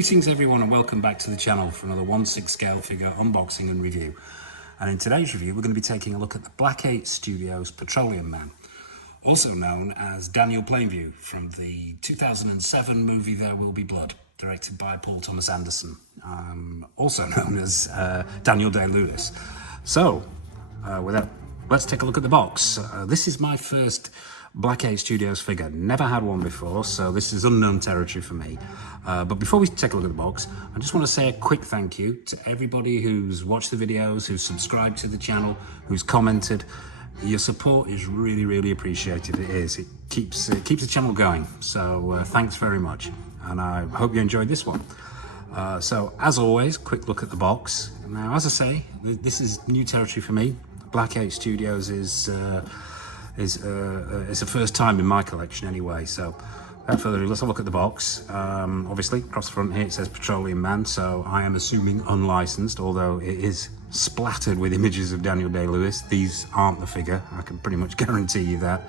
Greetings everyone and welcome back to the channel for another 1/6 scale figure unboxing and review. And in today's review we're going to be taking a look at the Black 8 Studios Petroleum Man, also known as Daniel Plainview from the 2007 movie There Will Be Blood, directed by Paul Thomas Anderson, also known as Daniel Day-Lewis. So, let's take a look at the box. This is my first Black 8 Studios figure. Never had one before, so this is unknown territory for me. But before we take a look at the box, I just want to say a quick thank you to everybody who's watched the videos, who's subscribed to the channel, who's commented. Your support is really appreciated. It is. It keeps the channel going. So thanks very much, and I hope you enjoyed this one. So as always, quick look at the box. Now, as I say, this is new territory for me. Black 8 Studios is a first time in my collection anyway. So without further ado, let's have a look at the box. Obviously across the front here it says Petroleum Man, so I am assuming unlicensed, although it is splattered with images of Daniel Day-Lewis. These aren't the figure, I can pretty much guarantee you that.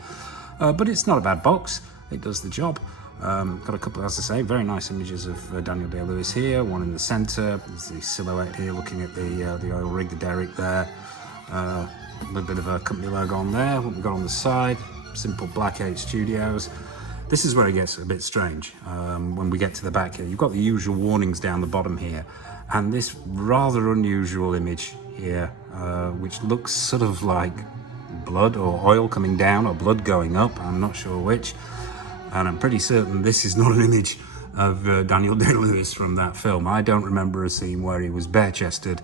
But it's not a bad box, it does the job. Got a couple, as I say, very nice images of Daniel Day-Lewis here, one in the centre. There's the silhouette here looking at the oil rig, the derrick there. A little bit of a company logo on there. What we've got on the side, simple Black 8 Studios. This is where it gets a bit strange. When we get to the back here, you've got the usual warnings down the bottom here, and this rather unusual image here, which looks sort of like blood or oil coming down or blood going up. I'm not sure which, and I'm pretty certain this is not an image of Daniel Day-Lewis from that film. I don't remember a scene where he was bare-chested,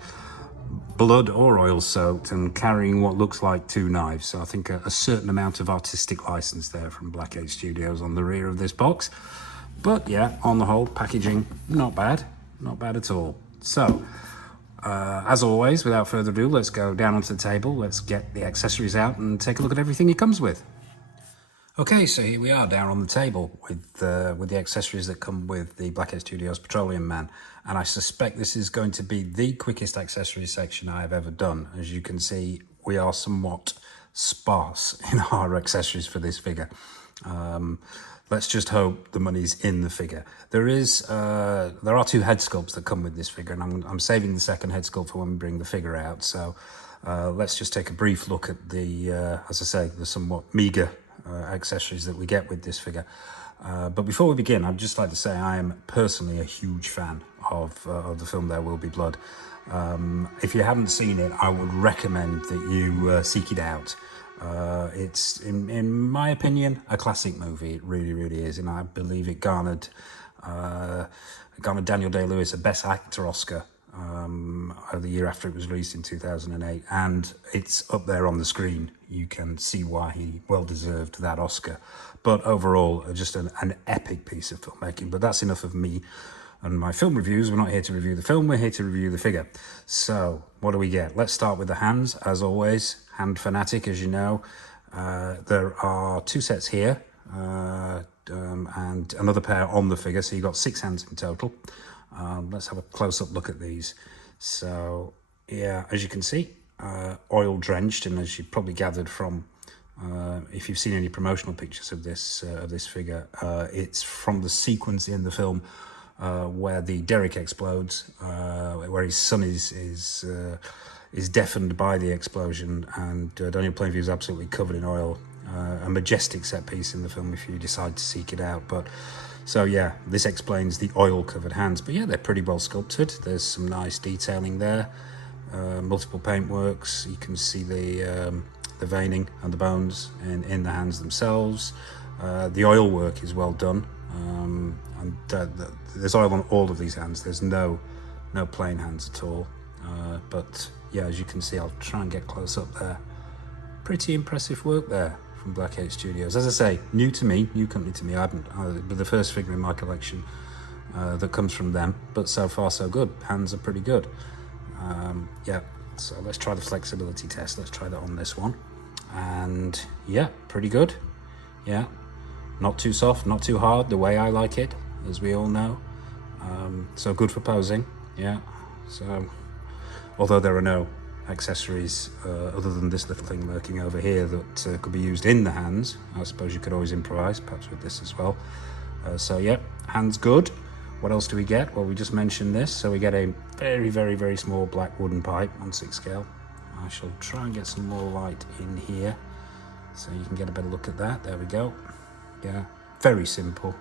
blood or oil soaked, and carrying what looks like two knives. So I think a certain amount of artistic license there from Black 8 Studios on the rear of this box. But yeah, on the whole, packaging not bad at all. So as always, without further ado, let's go down onto the table, let's get the accessories out and take a look at everything it comes with. Okay, so here we are down on the table with the accessories that come with the Black 8 Studios Petroleum Man, and I suspect this is going to be the quickest accessories section I have ever done. As you can see, we are somewhat sparse in our accessories for this figure. Let's just hope the money's in the figure. There are two head sculpts that come with this figure, and I'm saving the second head sculpt for when we bring the figure out. So let's just take a brief look at the, as I say, the somewhat meagre accessories that we get with this figure. But before we begin, I'd just like to say I am personally a huge fan of the film There Will Be Blood. If you haven't seen it, I would recommend that you seek it out. It's, in my opinion, a classic movie. It really is, and I believe it garnered Daniel Day-Lewis a Best Actor Oscar the year after it was released in 2008, and it's up there on the screen. You can see why he well deserved that Oscar. But overall, just an epic piece of filmmaking. But that's enough of me and my film reviews. We're not here to review the film, we're here to review the figure. So what do we get? Let's start with the hands, as always. Hand fanatic, as you know. There are two sets here, and another pair on the figure, so you've got 6 hands in total. Let's have a close-up look at these. So yeah, as you can see, oil drenched, and as you probably gathered from if you've seen any promotional pictures of this figure, it's from the sequence in the film where the derrick explodes, where his son is deafened by the explosion, and Daniel Plainview is absolutely covered in oil. A majestic set piece in the film if you decide to seek it out. But so yeah, this explains the oil covered hands. But yeah, they're pretty well sculpted. There's some nice detailing there, multiple paintworks. You can see the veining and the bones in the hands themselves. The oil work is well done, and there's oil on all of these hands. There's no plain hands at all. But yeah, as you can see, I'll try and get close up there. Pretty impressive work there from Black 8 Studios. As I say, new to me, new company to me. I haven't, the first figure in my collection that comes from them, but so far so good. Hands are pretty good. Yeah, so let's try the flexibility test. Let's try that on this one. And yeah, pretty good. Yeah, not too soft, not too hard, the way I like it, as we all know. So good for posing. Yeah, so although there are no accessories other than this little thing lurking over here that could be used in the hands, I suppose you could always improvise, perhaps with this as well. So yeah, hands good. What else do we get? Well, we just mentioned this, so we get a very, very, very small black wooden pipe on 6 scale. I shall try and get some more light in here so you can get a better look at that. There we go. Yeah, very simple,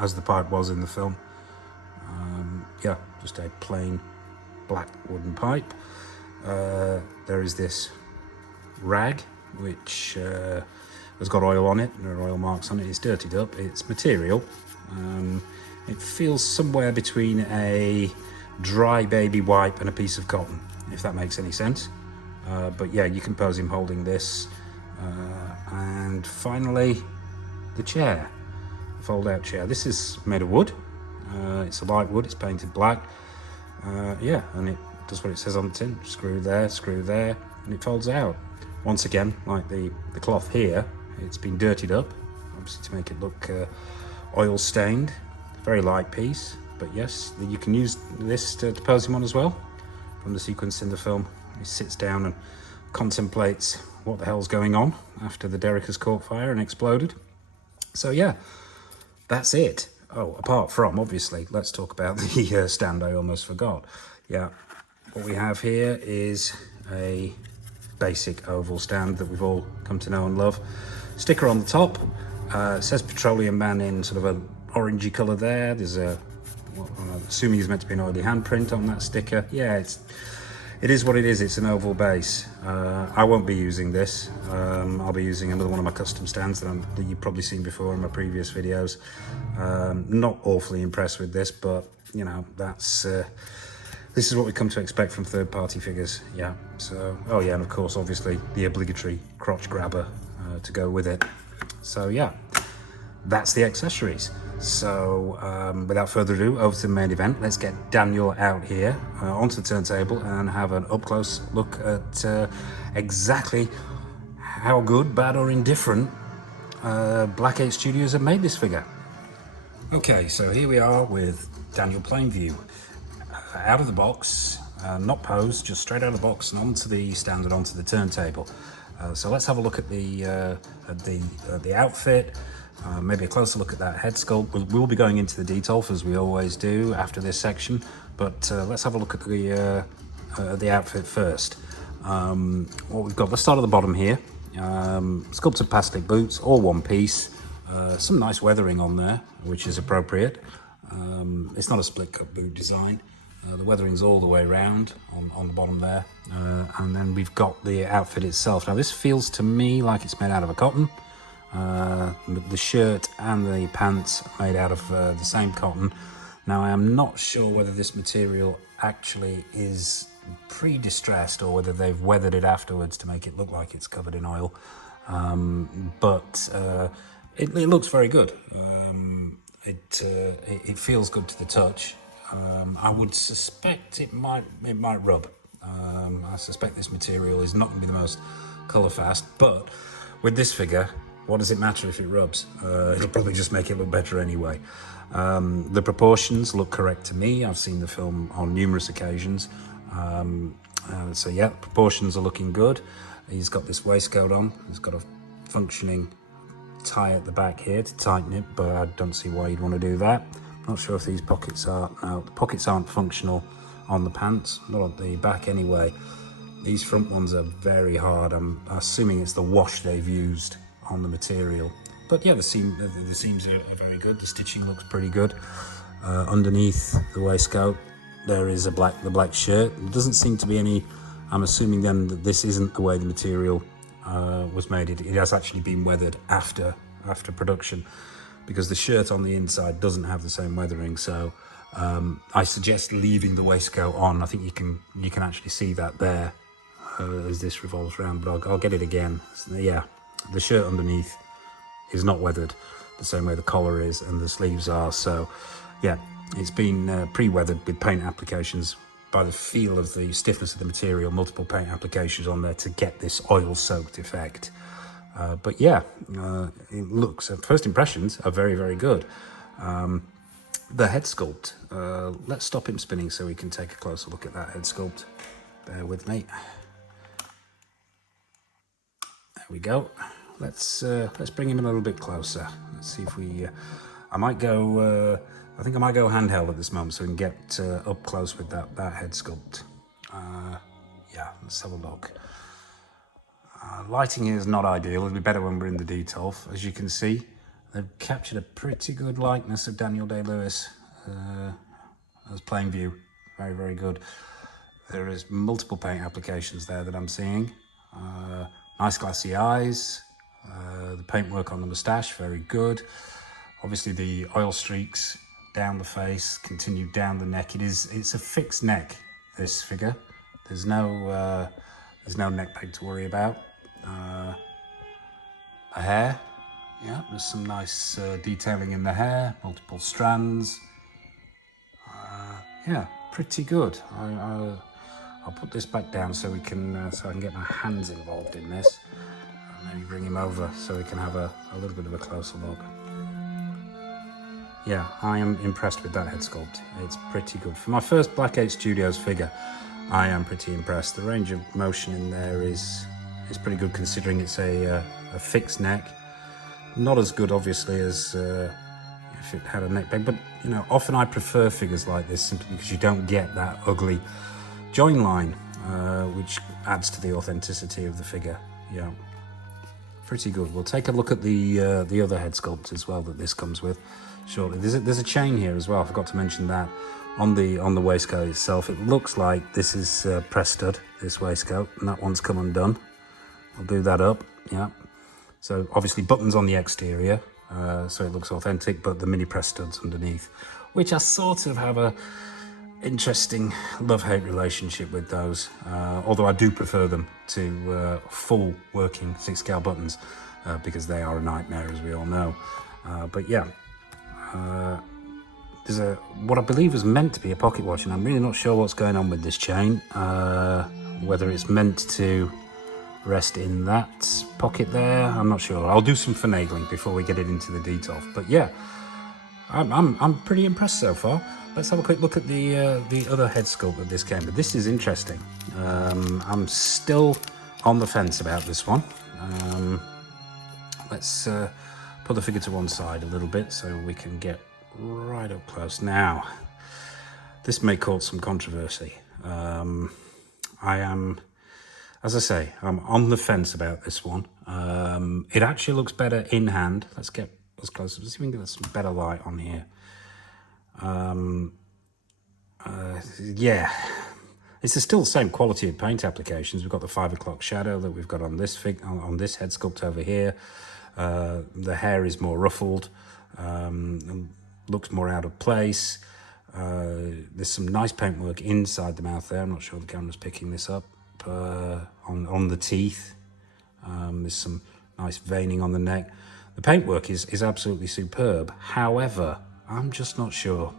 as the pipe was in the film. Yeah, just a plain black wooden pipe. There is this rag which has got oil on it. There are oil marks on it. It's dirtied up. It's material. It feels somewhere between a dry baby wipe and a piece of cotton, if that makes any sense. But yeah, you can pose him holding this. And finally, the chair, the fold-out chair. This is made of wood. It's a light wood. It's painted black. Yeah, and it does what it says on the tin. Screw there, and it folds out. Once again, like the cloth here, it's been dirtied up, obviously to make it look oil stained. Very light piece, but yes, you can use this to pose him on as well. From the sequence in the film, he sits down and contemplates what the hell's going on after the derrick has caught fire and exploded. So yeah, that's it. Oh, apart from, obviously, let's talk about the stand. I almost forgot. Yeah, what we have here is a basic oval stand that we've all come to know and love. Sticker on the top, it says Petroleum Man in sort of an orangey colour there. There's a, well, I'm assuming it's meant to be an oily handprint on that sticker. Yeah, it is what it is. It's an oval base. I won't be using this. I'll be using another one of my custom stands that you've probably seen before in my previous videos. Not awfully impressed with this, but you know, that's this is what we come to expect from third-party figures. Yeah. So, oh yeah, and of course, obviously, the obligatory crotch grabber to go with it. So yeah, that's the accessories. So without further ado, over to the main event. Let's get Daniel out here onto the turntable and have an up-close look at exactly how good, bad or indifferent Black 8 Studios have made this figure. Okay, so here we are with Daniel Plainview. Out of the box, not posed, just straight out of the box and onto the stand and onto the turntable. So let's have a look at the outfit, maybe a closer look at that head sculpt. We'll be going into the detail, as we always do after this section, but let's have a look at the outfit first. What we've got, let's start at the bottom here. Sculpted plastic boots, all one piece. Some nice weathering on there, which is appropriate. It's not a split cut boot design. The weathering's all the way around on the bottom there. And then we've got the outfit itself. Now this feels to me like it's made out of a cotton. The shirt and the pants are made out of the same cotton. Now I am not sure whether this material actually is pre-distressed or whether they've weathered it afterwards to make it look like it's covered in oil. But it looks very good. It feels good to the touch. I would suspect it might rub. I suspect this material is not going to be the most colour fast, but with this figure, what does it matter if it rubs? It'll probably just make it look better anyway. The proportions look correct to me. I've seen the film on numerous occasions. So yeah, proportions are looking good. He's got this waistcoat on. He's got a functioning tie at the back here to tighten it, but I don't see why you'd want to do that. Not sure if these pockets are, no, the pockets aren't functional on the pants, not on the back anyway. These front ones are very hard. I'm assuming it's the wash they've used on the material. But yeah, the seams are very good. The stitching looks pretty good. Underneath the waistcoat, there is the black shirt. There doesn't seem to be any, I'm assuming then that this isn't the way the material was made. It has actually been weathered after production, because the shirt on the inside doesn't have the same weathering. So I suggest leaving the waistcoat on. I think you can actually see that there as this revolves around, but I'll get it again. So, yeah, the shirt underneath is not weathered the same way the collar is and the sleeves are. So yeah, it's been pre-weathered with paint applications. By the feel of the stiffness of the material, multiple paint applications on there to get this oil-soaked effect. But yeah, it looks, first impressions are very, very good. The head sculpt, let's stop him spinning so we can take a closer look at that head sculpt. Bear with me. There we go. Let's bring him a little bit closer. Let's see if we, I might go I think I might go handheld at this moment so we can get up close with that head sculpt. Yeah, let's have a look. Lighting here is not ideal. It'll be better when we're in the detail. As you can see, they've captured a pretty good likeness of Daniel Day-Lewis as Plainview. Very, very good. There is multiple paint applications there that I'm seeing. Nice glassy eyes. The paintwork on the moustache, very good. Obviously the oil streaks down the face, continue down the neck. It's a fixed neck, this figure. There's no neck peg to worry about. The hair, yeah, there's some nice detailing in the hair, multiple strands. Yeah, pretty good. I'll put this back down so we can so I can get my hands involved in this. And maybe bring him over so we can have a little bit of a closer look. Yeah, I am impressed with that head sculpt. It's pretty good. For my first Black 8 Studios figure, I am pretty impressed. The range of motion in there is pretty good considering it's a fixed neck. Not as good, obviously, as if it had a neck peg, but you know, often I prefer figures like this simply because you don't get that ugly join line, which adds to the authenticity of the figure. Yeah, pretty good. We'll take a look at the other head sculpt as well that this comes with shortly. There's a chain here as well. I forgot to mention that on the waistcoat itself. It looks like this is press stud, this waistcoat, and that one's come undone. I'll do that up. Yeah. So obviously buttons on the exterior, so it looks authentic, but the mini press studs underneath, which I sort of have a interesting love-hate relationship with those, although I do prefer them to full working 6-scale buttons because they are a nightmare, as we all know. But yeah, there's what I believe was meant to be a pocket watch, and I'm really not sure what's going on with this chain, whether it's meant to rest in that pocket there. I'm not sure. I'll do some finagling before we get it into the detail. But yeah, I'm pretty impressed so far. Let's have a quick look at the other head sculpt that this came with. This is interesting. I'm still on the fence about this one. Let's put the figure to one side a little bit so we can get right up close. Now, this may cause some controversy. I am, as I say, I'm on the fence about this one. It actually looks better in hand. Let's get as close as we can get some better light on here. Yeah, it's still the same quality of paint applications. We've got the 5 o'clock shadow that we've got on this on this head sculpt over here. The hair is more ruffled, and looks more out of place. There's some nice paintwork inside the mouth there. I'm not sure the camera's picking this up. On the teeth, there's some nice veining on the neck. The paintwork is absolutely superb. However, I'm just not sure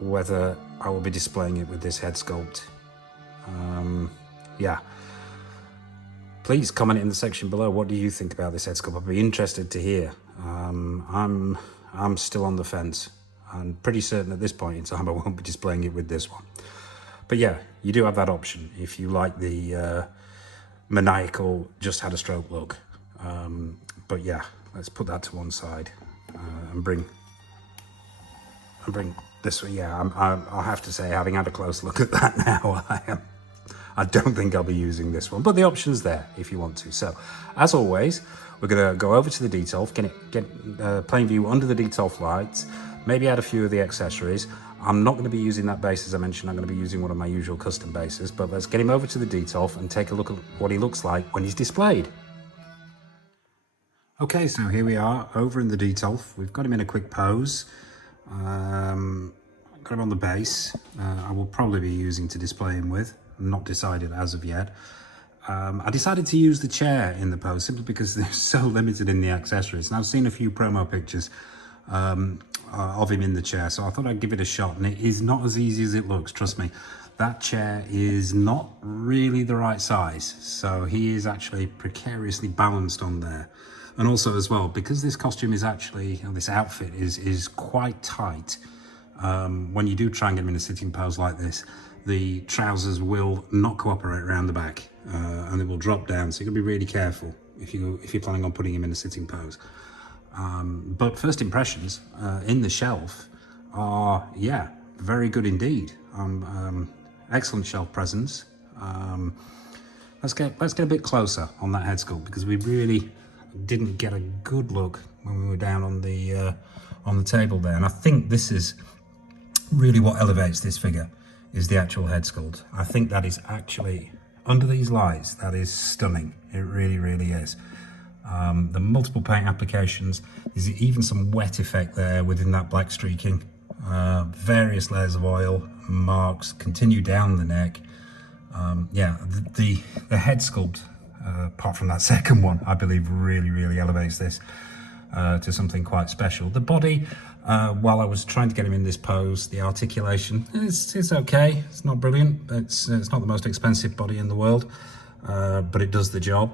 whether I will be displaying it with this head sculpt. Yeah, please comment in the section below. What do you think about this head sculpt? I'd be interested to hear. I'm still on the fence. I'm pretty certain at this point in time I won't be displaying it with this one. But yeah, you do have that option if you like the maniacal, just had a stroke look. But yeah, let's put that to one side and bring this one. Yeah, I'll have to say, having had a close look at that now, I don't think I'll be using this one, but the option's there if you want to. So, as always, we're going to go over to the detail, get Plainview under the detail lights, maybe add a few of the accessories. I'm not going to be using that base, as I mentioned. I'm going to be using one of my usual custom bases, but let's get him over to the detail and take a look at what he looks like when he's displayed. Okay, so here we are over in the detail. We've got him in a quick pose. Got him on the base. I will probably be using to display him with. I'm not decided as of yet. I decided to use the chair in the pose simply because they're so limited in the accessories. And I've seen a few promo pictures of him in the chair, so I thought I'd give it a shot. And it is not as easy as it looks, trust me. That chair is not really the right size, so he is actually precariously balanced on there. And also as well, because this costume is actually, this outfit is quite tight, when you do try and get him in a sitting pose like this, the trousers will not cooperate around the back, and it will drop down, so you've got to be really careful if you're planning on putting him in a sitting pose. But first impressions in the shelf are, yeah, very good indeed. Excellent shelf presence. Let's get a bit closer on that head sculpt, because we really didn't get a good look when we were down on the table there. And I think this is really what elevates this figure, is the actual head sculpt. I think that is actually, under these lights, that is stunning. It really, really is. The multiple paint applications, there's even some wet effect there within that black streaking. Various layers of oil, marks, continue down the neck. Yeah, the head sculpt, apart from that second one, I believe really, really elevates this to something quite special. The body, while I was trying to get him in this pose, the articulation, it's okay. It's not brilliant. It's not the most expensive body in the world, but it does the job.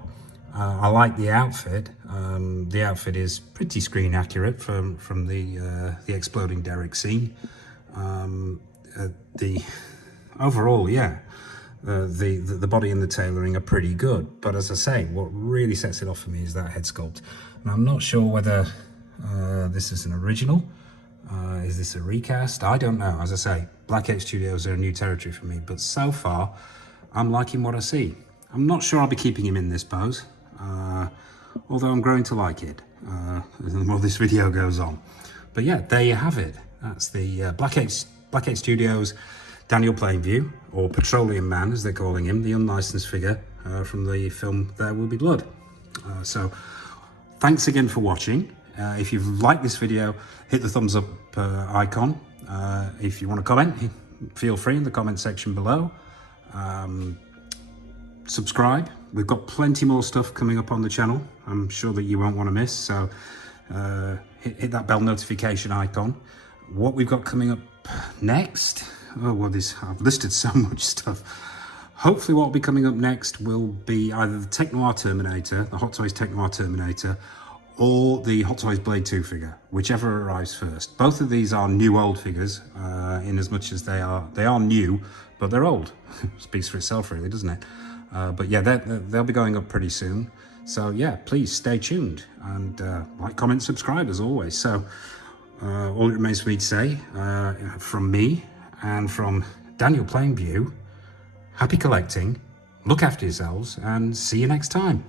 I like the outfit. The outfit is pretty screen accurate from the exploding derrick scene. The overall, yeah, the body and the tailoring are pretty good. But as I say, what really sets it off for me is that head sculpt. And I'm not sure whether this is an original. Is this a recast? I don't know. As I say, Black 8 Studios are a new territory for me. But so far, I'm liking what I see. I'm not sure I'll be keeping him in this pose. Although I'm growing to like it the more this video goes on. But yeah, there you have it. That's the Black 8 Studios Daniel Plainview, or Petroleum Man as they're calling him, the unlicensed figure from the film There Will Be Blood. So thanks again for watching. If you've liked this video, hit the thumbs up icon. If you want to comment, feel free in the comment section below. Subscribe. We've got plenty more stuff coming up on the channel. I'm sure that you won't want to miss, so hit that bell notification icon. What we've got coming up next, oh well, I've listed so much stuff. Hopefully what will be coming up next will be either the Tech Noir Terminator, the Hot Toys Tech Noir Terminator, or the Hot Toys Blade 2 figure, whichever arrives first. Both of these are new old figures, in as much as they are new, but they're old. Speaks for itself really, doesn't it? But yeah, they'll be going up pretty soon. So yeah, please stay tuned and like, comment, subscribe as always. So all it remains for me to say, from me and from Daniel Plainview, happy collecting, look after yourselves, and see you next time.